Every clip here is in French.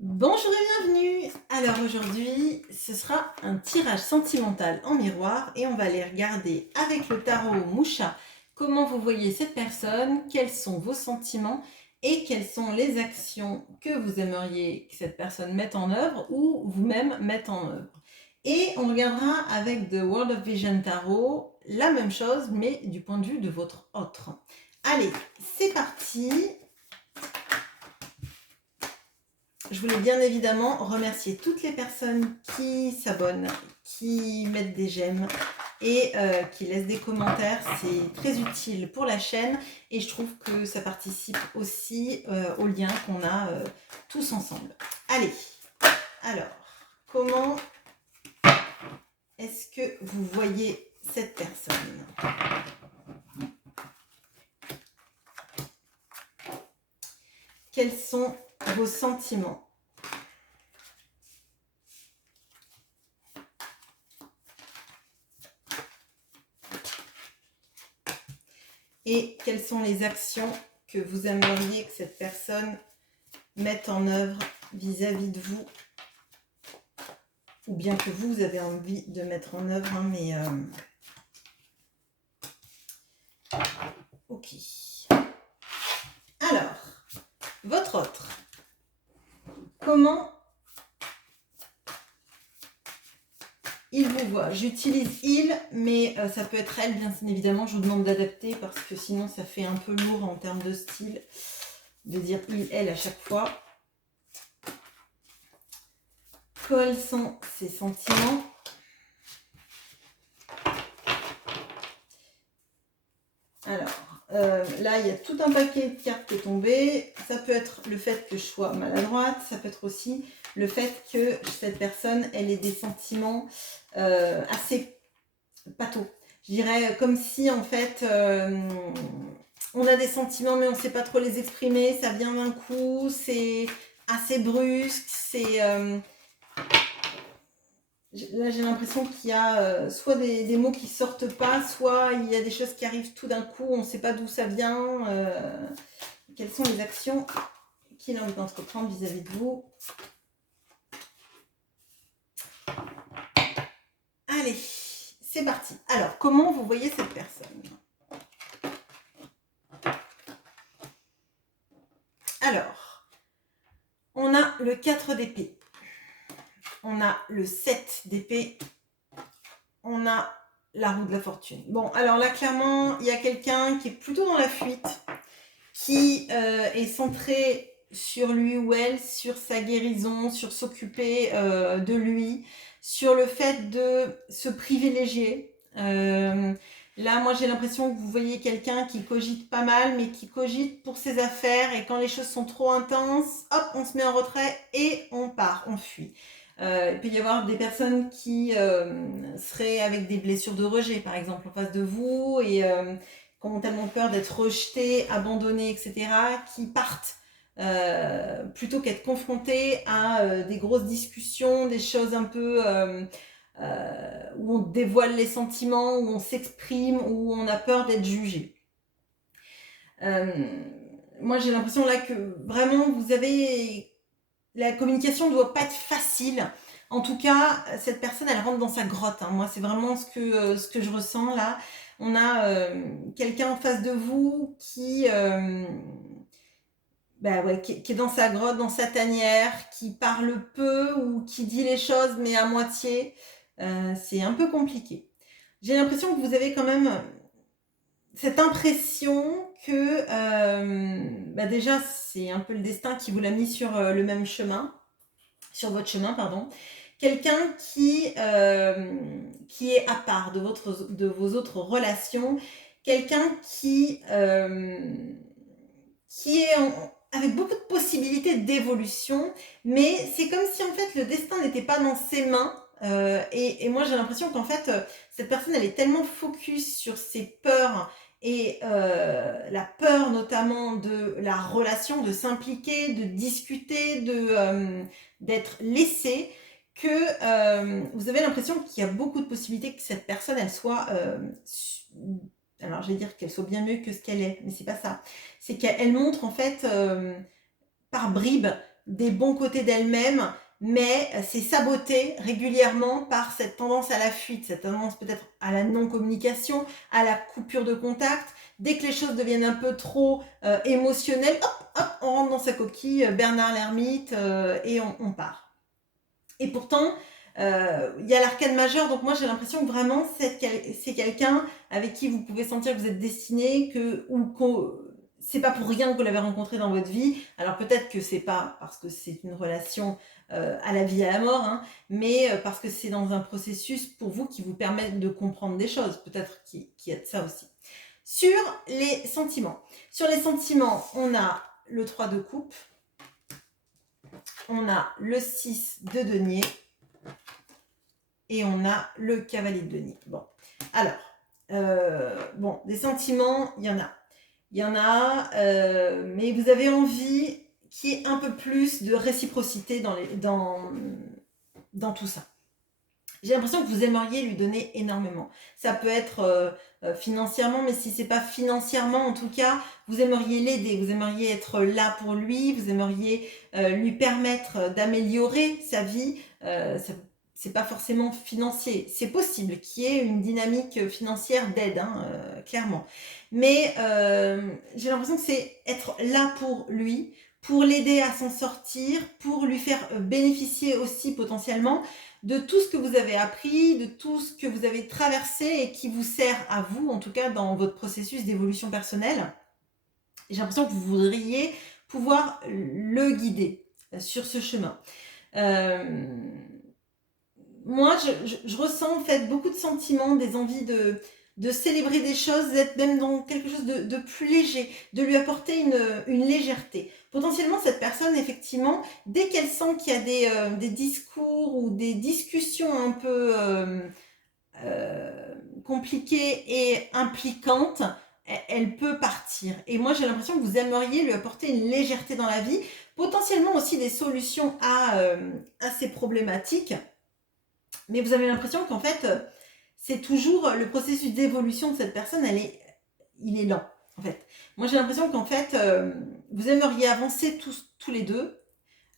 Bonjour et bienvenue. Alors aujourd'hui, ce sera un tirage sentimental en miroir et on va aller regarder avec le tarot Moucha comment vous voyez cette personne, quels sont vos sentiments et quelles sont les actions que vous aimeriez que cette personne mette en œuvre ou vous-même mette en œuvre. Et on regardera avec The World of Vision Tarot la même chose mais du point de vue de votre autre. Allez, c'est parti. Je voulais bien évidemment remercier toutes les personnes qui s'abonnent, qui mettent des j'aime et qui laissent des commentaires. C'est très utile pour la chaîne et je trouve que ça participe aussi au lien qu'on a tous ensemble. Allez, alors, comment est-ce que vous voyez cette personne ? Quels sont vos sentiments ? Et quelles sont les actions que vous aimeriez que cette personne mette en œuvre vis-à-vis de vous, ou bien que vous avez envie de mettre en œuvre, hein, mais ok. Alors, votre autre, comment il vous voit? J'utilise il, mais ça peut être elle, bien évidemment. Je vous demande d'adapter parce que sinon ça fait un peu lourd en termes de style de dire il, elle à chaque fois. Quels sont ses sentiments? Alors, là, il y a tout un paquet de cartes qui est tombé. Ça peut être le fait que je sois maladroite. Ça peut être aussi le fait que cette personne, elle ait des sentiments assez pathos. Je dirais comme si, en fait, on a des sentiments, mais on ne sait pas trop les exprimer. Ça vient d'un coup, c'est assez brusque, c'est... Là, j'ai l'impression qu'il y a soit des mots qui sortent pas, soit il y a des choses qui arrivent tout d'un coup, on ne sait pas d'où ça vient. Quelles sont les actions qu'il a envie d'entreprendre vis-à-vis de vous? Allez, c'est parti. Alors, comment vous voyez cette personne? Alors, on a le 4 d'épée. On a le 7 d'épée. On a la roue de la fortune. Bon, alors là, clairement, il y a quelqu'un qui est plutôt dans la fuite, qui est centré sur lui ou elle, sur sa guérison, sur s'occuper de lui, sur le fait de se privilégier. Là, moi, j'ai l'impression que vous voyez quelqu'un qui cogite pas mal, mais qui cogite pour ses affaires, et quand les choses sont trop intenses, hop, on se met en retrait et on part, on fuit. Il peut y avoir des personnes qui seraient avec des blessures de rejet, par exemple, en face de vous, et qui ont tellement peur d'être rejetés, abandonnés, etc., qui partent plutôt qu'être confrontés à des grosses discussions, des choses un peu où on dévoile les sentiments, où on s'exprime, où on a peur d'être jugé. Moi, j'ai l'impression là que vraiment vous avez... La communication ne doit pas être facile. En tout cas, cette personne, elle rentre dans sa grotte. Hein. Moi, c'est vraiment ce que je ressens là. On a quelqu'un en face de vous qui, qui est dans sa grotte, dans sa tanière, qui parle peu ou qui dit les choses mais à moitié. C'est un peu compliqué. J'ai l'impression que vous avez quand même cette impression que déjà, c'est un peu le destin qui vous l'a mis sur le même chemin, sur votre chemin, pardon. Quelqu'un qui est à part de vos autres relations, quelqu'un qui est avec beaucoup de possibilités d'évolution, mais c'est comme si en fait le destin n'était pas dans ses mains. Et moi j'ai l'impression qu'en fait cette personne elle est tellement focus sur ses peurs et la peur notamment de la relation, de s'impliquer, de discuter, d'être laissée, que vous avez l'impression qu'il y a beaucoup de possibilités que cette personne elle soit alors je vais dire qu'elle soit bien mieux que ce qu'elle est, mais c'est pas ça. C'est qu'elle montre en fait par bribes des bons côtés d'elle-même, mais c'est saboté régulièrement par cette tendance à la fuite, cette tendance peut-être à la non-communication, à la coupure de contact. Dès que les choses deviennent un peu trop émotionnelles, hop, on rentre dans sa coquille, Bernard l'ermite, et on part. Et pourtant, il y a l'arcane majeur, donc moi j'ai l'impression que vraiment c'est quelqu'un avec qui vous pouvez sentir que vous êtes destiné, c'est pas pour rien que vous l'avez rencontré dans votre vie. Alors peut-être que c'est pas parce que c'est une relation à la vie et à la mort, hein, mais parce que c'est dans un processus pour vous qui vous permet de comprendre des choses. Peut-être qu'il y a de ça aussi. Sur les sentiments. Sur les sentiments, on a le 3 de coupe, on a le 6 de denier et on a le cavalier de denier. Bon, alors, bon, des sentiments, il y en a. Il y en a, mais vous avez envie qu'il y ait un peu plus de réciprocité dans tout ça. J'ai l'impression que vous aimeriez lui donner énormément. Ça peut être financièrement, mais si c'est pas financièrement, en tout cas, vous aimeriez l'aider, vous aimeriez être là pour lui, vous aimeriez lui permettre d'améliorer sa vie. C'est pas forcément financier. C'est possible qu'il y ait une dynamique financière d'aide, hein, clairement. Mais j'ai l'impression que c'est être là pour lui, pour l'aider à s'en sortir, pour lui faire bénéficier aussi potentiellement de tout ce que vous avez appris, de tout ce que vous avez traversé et qui vous sert à vous, en tout cas dans votre processus d'évolution personnelle. J'ai l'impression que vous voudriez pouvoir le guider sur ce chemin. Moi, je ressens en fait beaucoup de sentiments, des envies de célébrer des choses, d'être même dans quelque chose de plus léger, de lui apporter une légèreté. Potentiellement, cette personne, effectivement, dès qu'elle sent qu'il y a des discours ou des discussions un peu compliquées et impliquantes, elle peut partir. Et moi, j'ai l'impression que vous aimeriez lui apporter une légèreté dans la vie, potentiellement aussi des solutions à ces problématiques. Mais vous avez l'impression qu'en fait, c'est toujours le processus d'évolution de cette personne, il est lent, en fait. Moi, j'ai l'impression qu'en fait, vous aimeriez avancer tous les deux,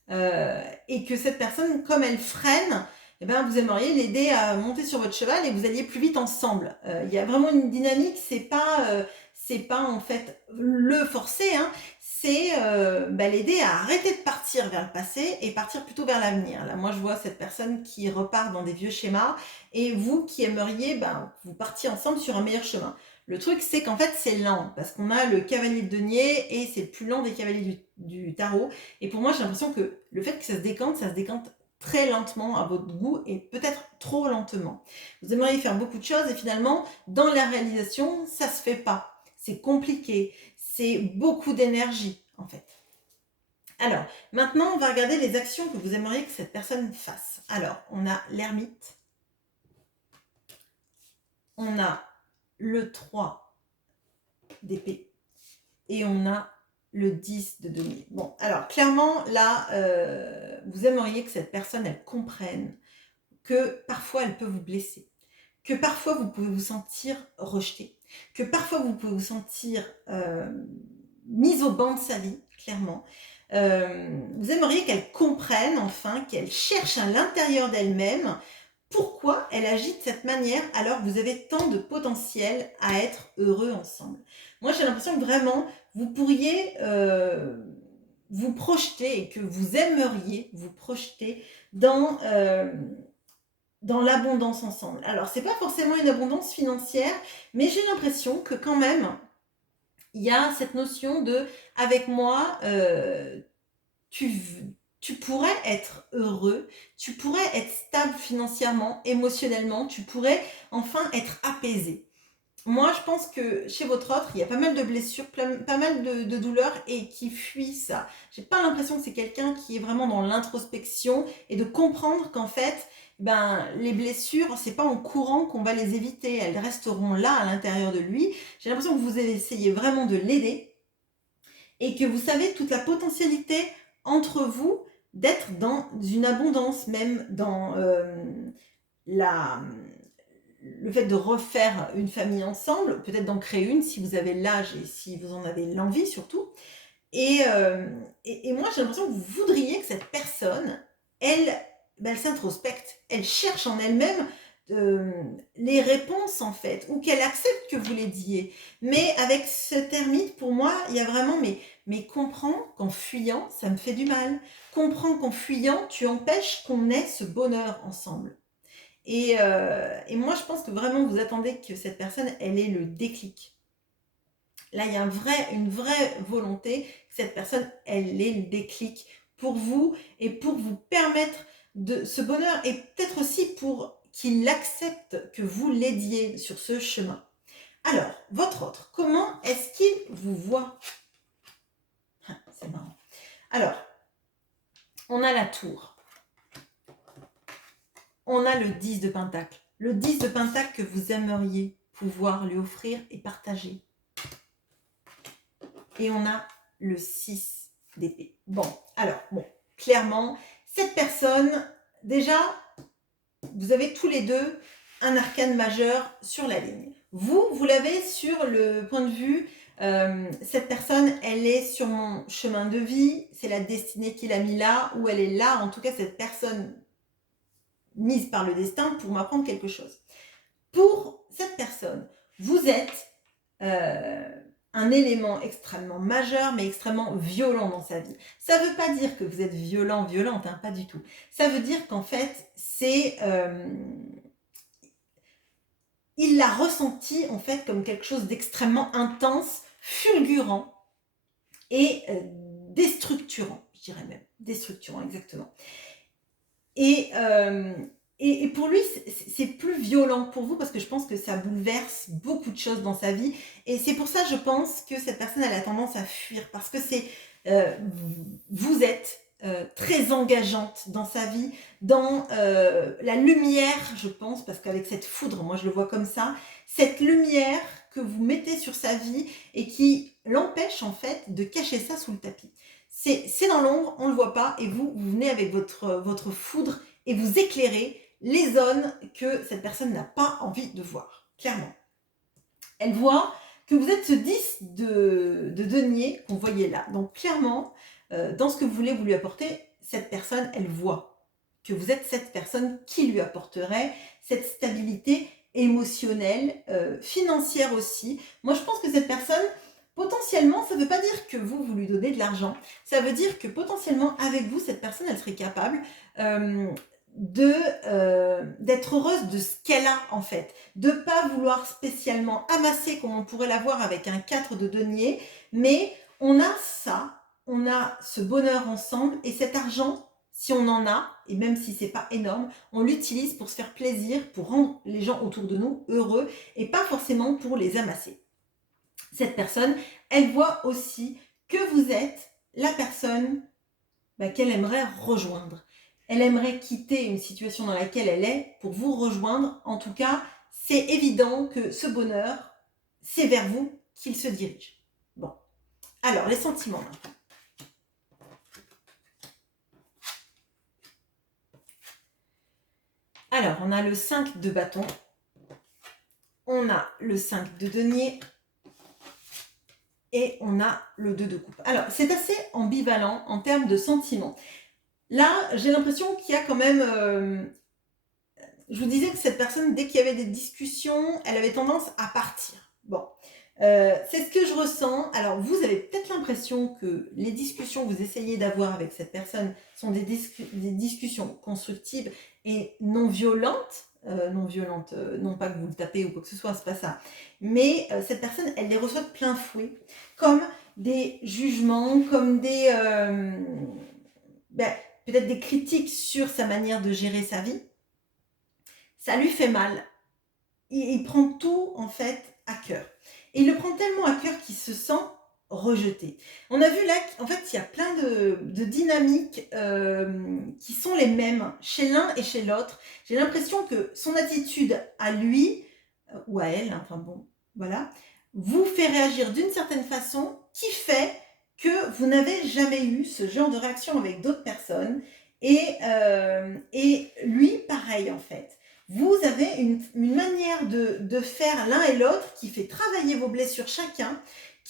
et que cette personne, comme elle freine, eh ben, vous aimeriez l'aider à monter sur votre cheval et vous alliez plus vite ensemble. Il y a vraiment une dynamique, c'est pas en fait le forcer, hein, c'est l'aider à arrêter de partir vers le passé et partir plutôt vers l'avenir. Là, moi, je vois cette personne qui repart dans des vieux schémas et vous qui aimeriez, vous partiez ensemble sur un meilleur chemin. Le truc, c'est qu'en fait, c'est lent parce qu'on a le cavalier de denier et c'est le plus lent des cavaliers du tarot. Et pour moi, j'ai l'impression que le fait que ça se décante très lentement à votre goût et peut-être trop lentement. Vous aimeriez faire beaucoup de choses et finalement, dans la réalisation, ça se fait pas. C'est compliqué, c'est beaucoup d'énergie en fait. Alors, maintenant, on va regarder les actions que vous aimeriez que cette personne fasse. Alors, on a l'ermite, on a le 3 d'épée et on a le 10 de denier. Bon, alors clairement, là, vous aimeriez que cette personne, elle comprenne que parfois, elle peut vous blesser, que parfois, vous pouvez vous sentir rejeté, que parfois, vous pouvez vous sentir mise au banc de sa vie, clairement. Vous aimeriez qu'elle comprenne, enfin, qu'elle cherche à l'intérieur d'elle-même pourquoi elle agit de cette manière alors que vous avez tant de potentiel à être heureux ensemble. Moi, j'ai l'impression que vraiment, vous pourriez vous projeter et que vous aimeriez vous projeter dans l'abondance ensemble. Alors, c'est pas forcément une abondance financière, mais j'ai l'impression que quand même, il y a cette notion de « avec moi, tu pourrais être heureux, tu pourrais être stable financièrement, émotionnellement, tu pourrais enfin être apaisé. » Moi, je pense que chez votre autre, il y a pas mal de blessures, pas mal de douleurs et qui fuit ça. J'ai pas l'impression que c'est quelqu'un qui est vraiment dans l'introspection et de comprendre qu'en fait, les blessures, c'est pas en courant qu'on va les éviter. Elles resteront là à l'intérieur de lui. J'ai l'impression que vous essayez vraiment de l'aider et que vous savez toute la potentialité entre vous d'être dans une abondance, même dans le fait de refaire une famille ensemble, peut-être d'en créer une si vous avez l'âge et si vous en avez l'envie surtout. Et moi, j'ai l'impression que vous voudriez que cette personne, elle, elle s'introspecte, elle cherche en elle-même les réponses en fait, ou qu'elle accepte que vous l'aidiez. Mais avec cette ermite, pour moi, il y a vraiment, mais comprends qu'en fuyant, ça me fait du mal. Comprends qu'en fuyant, tu empêches qu'on ait ce bonheur ensemble. Et moi, je pense que vraiment, vous attendez que cette personne, elle ait le déclic. Là, il y a une vraie volonté que cette personne, elle ait le déclic pour vous et pour vous permettre de ce bonheur et peut-être aussi pour qu'il accepte que vous l'aidiez sur ce chemin. Alors, votre autre, comment est-ce qu'il vous voit? C'est marrant. Alors, on a la tour. On a le 10 de pentacle. Le 10 de pentacle que vous aimeriez pouvoir lui offrir et partager. Et on a le 6 d'épée. Bon, alors, clairement, cette personne, déjà, vous avez tous les deux un arcane majeur sur la ligne. Vous l'avez sur le point de vue, cette personne, elle est sur mon chemin de vie, c'est la destinée qui l'a mis là, ou elle est là, en tout cas, cette personne mise par le destin pour m'apprendre quelque chose. Pour cette personne, vous êtes un élément extrêmement majeur, mais extrêmement violent dans sa vie. Ça ne veut pas dire que vous êtes violent, violente, hein, pas du tout. Ça veut dire qu'en fait, c'est... il l'a ressenti en fait comme quelque chose d'extrêmement intense, fulgurant et déstructurant, je dirais même. Déstructurant, exactement. Et pour lui, c'est plus violent pour vous parce que je pense que ça bouleverse beaucoup de choses dans sa vie. Et c'est pour ça, je pense, que cette personne, elle a tendance à fuir parce que vous êtes très engageante dans sa vie, dans la lumière, je pense, parce qu'avec cette foudre, moi je le vois comme ça, cette lumière que vous mettez sur sa vie et qui l'empêche en fait de cacher ça sous le tapis. C'est dans l'ombre, on ne le voit pas, et vous venez avec votre foudre et vous éclairez les zones que cette personne n'a pas envie de voir, clairement. Elle voit que vous êtes ce 10 de denier qu'on voyait là. Donc clairement, dans ce que vous voulez vous lui apporter, cette personne, elle voit que vous êtes cette personne qui lui apporterait cette stabilité émotionnelle, financière aussi. Moi, je pense que cette personne, potentiellement, ça ne veut pas dire que vous lui donnez de l'argent. Ça veut dire que potentiellement, avec vous, cette personne, elle serait capable d'être heureuse de ce qu'elle a, en fait. De ne pas vouloir spécialement amasser comme on pourrait l'avoir avec un 4 de denier, mais on a ça, on a ce bonheur ensemble, et cet argent, si on en a, et même si c'est pas énorme, on l'utilise pour se faire plaisir, pour rendre les gens autour de nous heureux, et pas forcément pour les amasser. Cette personne, elle voit aussi que vous êtes la personne qu'elle aimerait rejoindre. Elle aimerait quitter une situation dans laquelle elle est pour vous rejoindre. En tout cas, c'est évident que ce bonheur, c'est vers vous qu'il se dirige. Bon, alors les sentiments maintenant. Alors, on a le 5 de bâton, on a le 5 de denier et on a le 2 de coupe. Alors, c'est assez ambivalent en termes de sentiments. Là, j'ai l'impression qu'il y a quand même... je vous disais que cette personne, dès qu'il y avait des discussions, elle avait tendance à partir. Bon, c'est ce que je ressens. Alors, vous avez peut-être l'impression que les discussions que vous essayez d'avoir avec cette personne sont des discussions constructives et non violentes. Non pas que vous le tapez ou quoi que ce soit, c'est pas ça. Mais cette personne, elle les reçoit de plein fouet, comme des jugements, comme des... peut-être des critiques sur sa manière de gérer sa vie. Ça lui fait mal. Il prend tout, en fait, à cœur. Et il le prend tellement à cœur qu'il se sent rejeté. On a vu là qu'en fait, il y a plein de dynamiques qui sont les mêmes chez l'un et chez l'autre. J'ai l'impression que son attitude à lui, ou à elle, enfin bon, voilà, vous fait réagir d'une certaine façon qui fait que vous n'avez jamais eu ce genre de réaction avec d'autres personnes. Et lui, pareil, en fait. Vous avez une manière de faire l'un et l'autre qui fait travailler vos blessures chacun,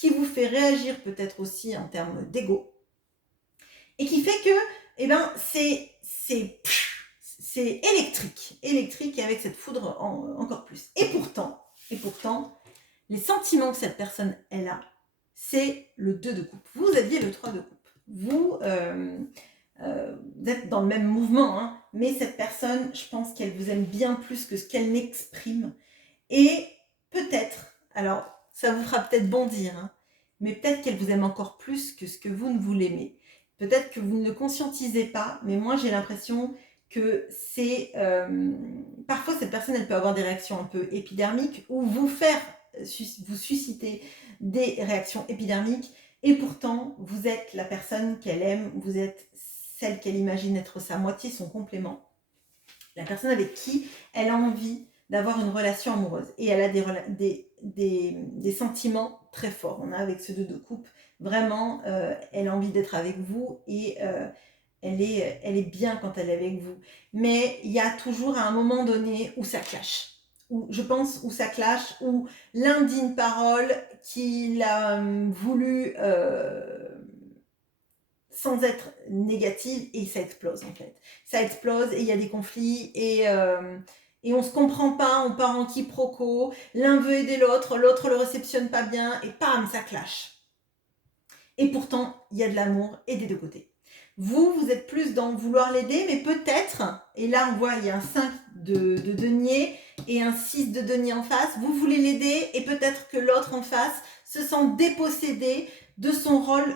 qui vous fait réagir peut-être aussi en termes d'ego, et qui fait que, eh ben, c'est électrique, et avec cette foudre encore plus. Et pourtant, les sentiments que cette personne, elle a, c'est le 2 de coupe. Vous aviez le 3 de coupe. Vous êtes dans le même mouvement, hein, mais cette personne, je pense qu'elle vous aime bien plus que ce qu'elle n'exprime. Et peut-être, alors ça vous fera peut-être bondir, hein, mais peut-être qu'elle vous aime encore plus que ce que vous ne vous l'aimez. Peut-être que vous ne le conscientisez pas, mais moi j'ai l'impression que c'est... parfois cette personne, elle peut avoir des réactions un peu épidermiques ou vous susciter des réactions épidermiques, et pourtant vous êtes la personne qu'elle aime, vous êtes celle qu'elle imagine être sa moitié, son complément. La personne avec qui elle a envie d'avoir une relation amoureuse. Et elle a des sentiments très forts. On a avec ce 2 de coupe, vraiment, elle a envie d'être avec vous et elle est bien quand elle est avec vous. Mais il y a toujours à un moment donné où ça clash. Je pense où ça clash, où l'un dit une parole qu'il a voulu... sans être négative, et ça explose en fait. Ça explose et il y a des conflits et on se comprend pas, on part en quiproquo, l'un veut aider l'autre, l'autre le réceptionne pas bien et pam, ça clash. Et pourtant, il y a de l'amour et des deux côtés. Vous êtes plus dans vouloir l'aider, mais peut-être, et là on voit il y a un 5 de denier et un 6 de denier en face, vous voulez l'aider et peut-être que l'autre en face se sent dépossédé de son rôle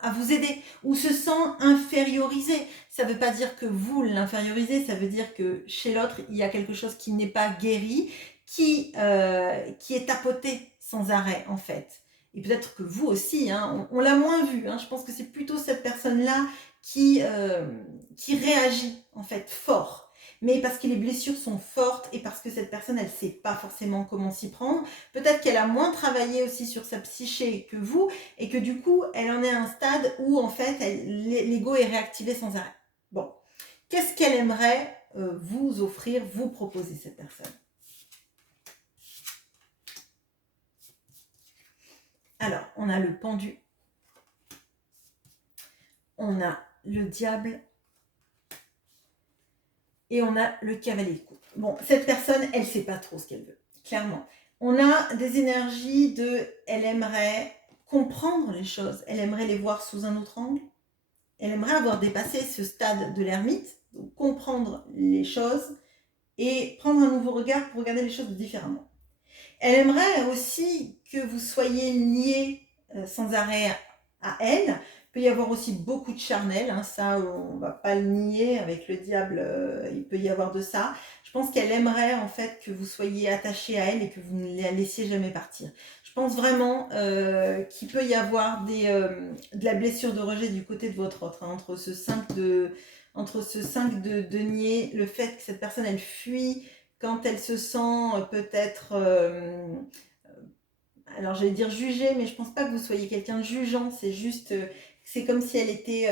à vous aider ou se sent infériorisé. Ça ne veut pas dire que vous l'infériorisez, ça veut dire que chez l'autre, il y a quelque chose qui n'est pas guéri, qui est tapoté sans arrêt en fait. Et peut-être que vous aussi, hein, on l'a moins vu. Hein, je pense que c'est plutôt cette personne-là qui réagit en fait fort. Mais parce que les blessures sont fortes et parce que cette personne, elle ne sait pas forcément comment s'y prendre. Peut-être qu'elle a moins travaillé aussi sur sa psyché que vous et que du coup, elle en est à un stade où en fait, l'ego est réactivé sans arrêt. Bon, qu'est-ce qu'elle aimerait vous offrir, vous proposer cette personne ? Alors, on a le pendu, on a le diable et on a le cavalier de coupe. Bon, cette personne, elle ne sait pas trop ce qu'elle veut, clairement. On a des énergies elle aimerait comprendre les choses, elle aimerait les voir sous un autre angle, elle aimerait avoir dépassé ce stade de l'ermite, donc comprendre les choses et prendre un nouveau regard pour regarder les choses différemment. Elle aimerait aussi que vous soyez liés sans arrêt à elle. Il peut y avoir aussi beaucoup de charnel, hein, ça on ne va pas le nier, avec le diable il peut y avoir de ça. Je pense qu'elle aimerait en fait que vous soyez attachés à elle et que vous ne la laissiez jamais partir. Je pense vraiment qu'il peut y avoir de la blessure de rejet du côté de votre autre, hein, entre ce 5 de denier, le fait que cette personne elle fuit quand elle se sent peut-être, alors j'allais dire jugée, mais je pense pas que vous soyez quelqu'un de jugeant, c'est juste, c'est comme si elle était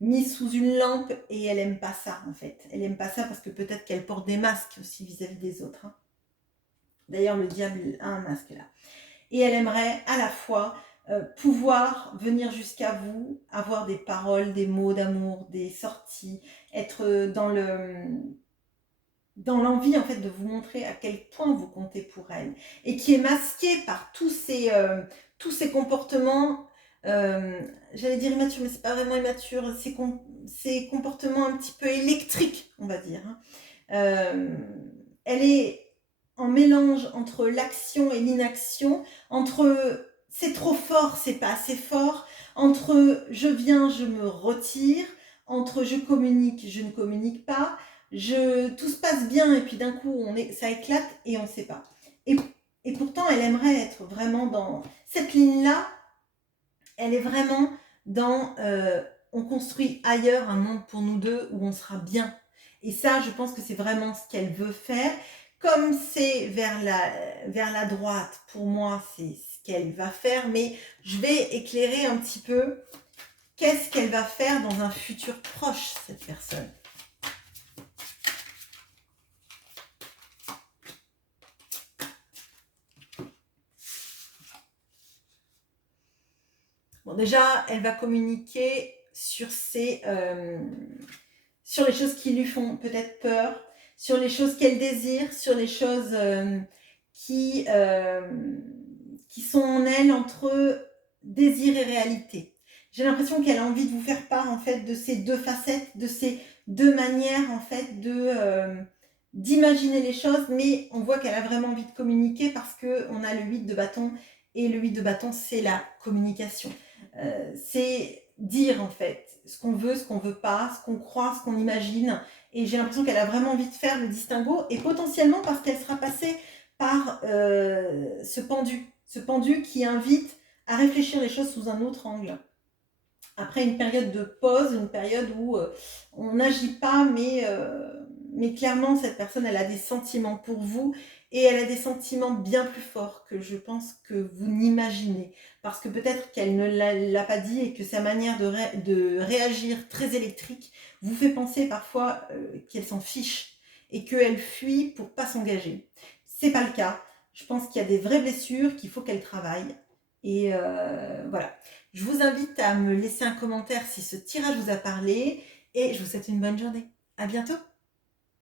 mise sous une lampe et elle aime pas ça en fait. Elle aime pas ça parce que peut-être qu'elle porte des masques aussi vis-à-vis des autres. Hein. D'ailleurs, le diable a un masque là. Et elle aimerait à la fois pouvoir venir jusqu'à vous, avoir des paroles, des mots d'amour, des sorties, être dans l'envie en fait de vous montrer à quel point vous comptez pour elle et qui est masqué par tous ces comportements, j'allais dire immatures, mais c'est pas vraiment immature, ces comportements un petit peu électriques, on va dire. Hein. Elle est en mélange entre l'action et l'inaction, entre c'est trop fort, c'est pas assez fort, entre je viens, je me retire, entre je communique, je ne communique pas, tout se passe bien et puis d'un coup ça éclate et on ne sait pas. Et pourtant, elle aimerait être vraiment dans cette ligne-là, elle est vraiment dans on construit ailleurs un monde pour nous deux où on sera bien. Et ça, je pense que c'est vraiment ce qu'elle veut faire. Comme c'est vers la droite, pour moi, c'est ce qu'elle va faire, mais je vais éclairer un petit peu qu'est-ce qu'elle va faire dans un futur proche, cette personne. Bon, déjà, elle va communiquer sur sur les choses qui lui font peut-être peur, sur les choses qu'elle désire, sur les choses qui, euh, qui sont en elle entre désir et réalité. J'ai l'impression qu'elle a envie de vous faire part en fait de ces deux facettes, de ces deux manières en fait d'imaginer les choses, mais on voit qu'elle a vraiment envie de communiquer parce que on a le 8 de bâton et le 8 de bâton c'est la communication. C'est dire en fait ce qu'on veut, ce qu'on veut pas, ce qu'on croit, ce qu'on imagine. Et j'ai l'impression qu'elle a vraiment envie de faire le distinguo et potentiellement parce qu'elle sera passée par ce pendu qui invite à réfléchir les choses sous un autre angle. Après une période de pause, une période où on n'agit pas, mais clairement, cette personne, elle a des sentiments pour vous et elle a des sentiments bien plus forts que je pense que vous n'imaginez. Parce que peut-être qu'elle ne l'a pas dit et que sa manière de réagir très électrique vous fait penser parfois qu'elle s'en fiche et qu'elle fuit pour pas s'engager. C'est pas le cas. Je pense qu'il y a des vraies blessures qu'il faut qu'elle travaille. Et voilà. Je vous invite à me laisser un commentaire si ce tirage vous a parlé et je vous souhaite une bonne journée. À bientôt!